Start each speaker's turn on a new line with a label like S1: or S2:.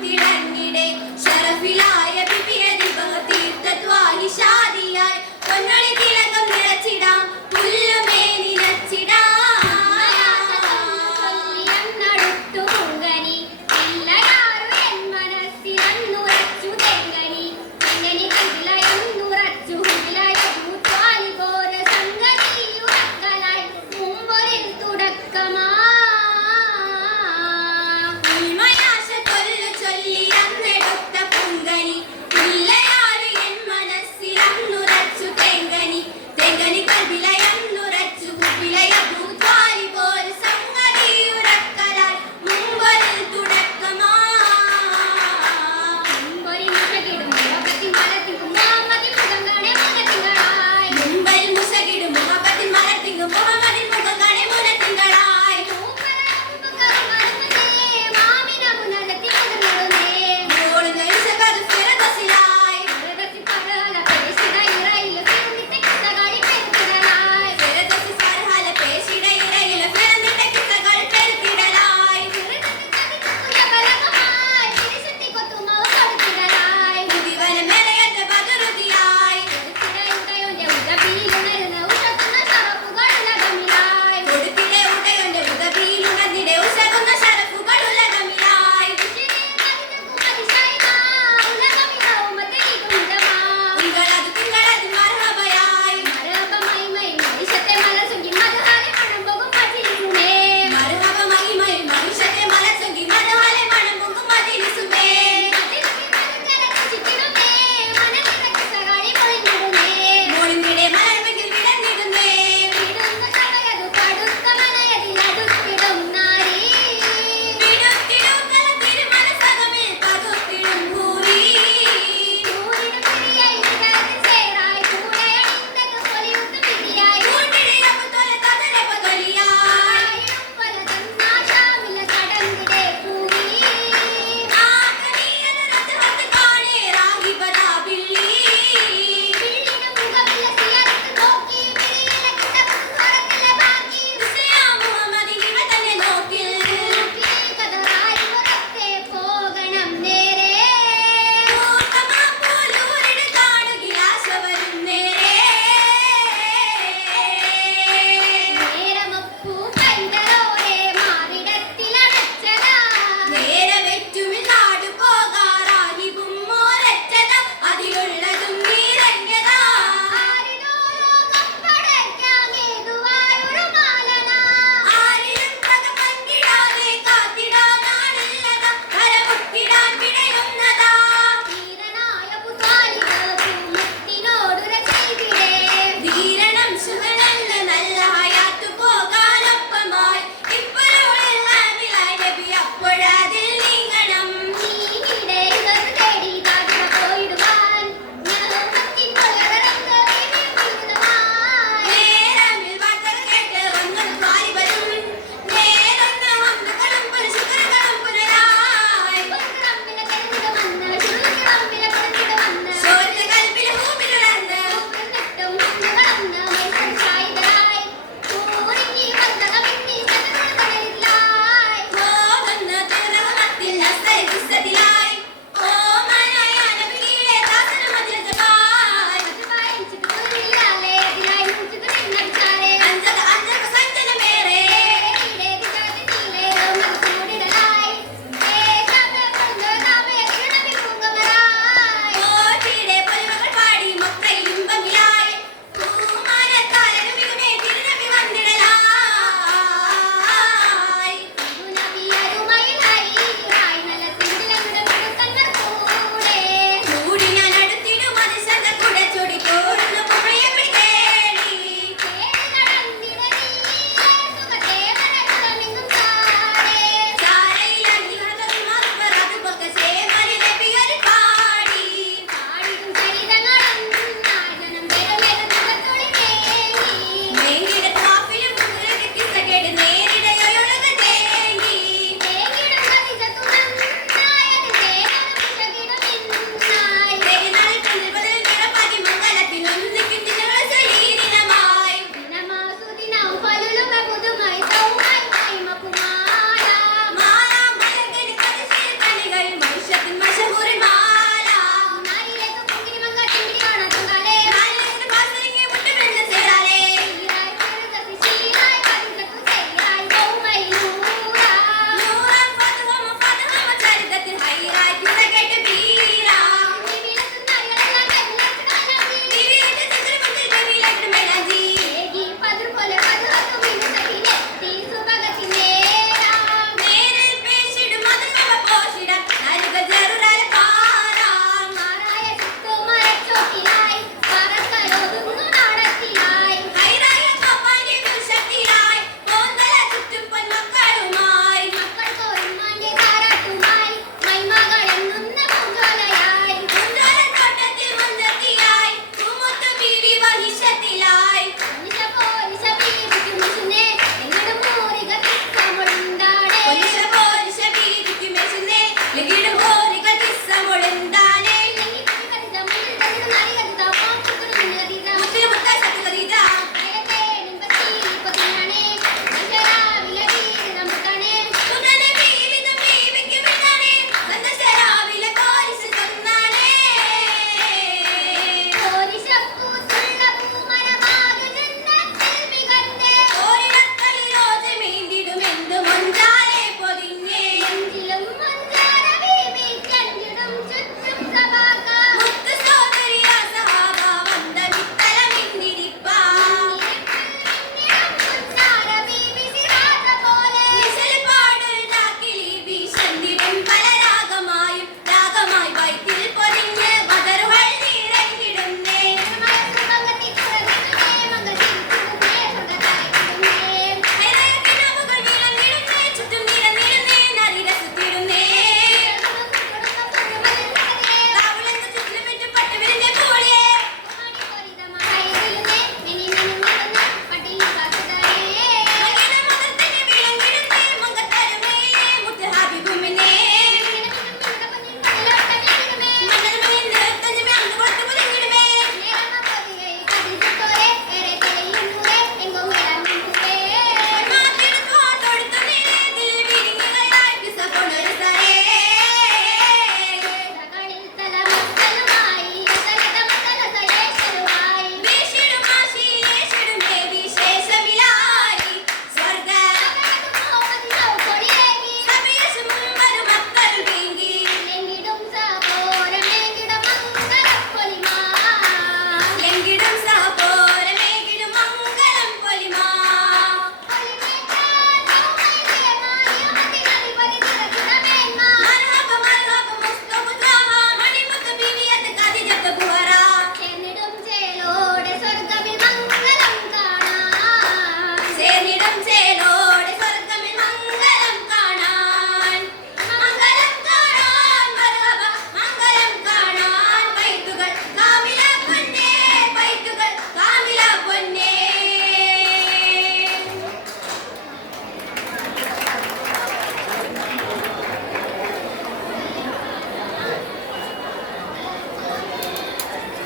S1: tirando.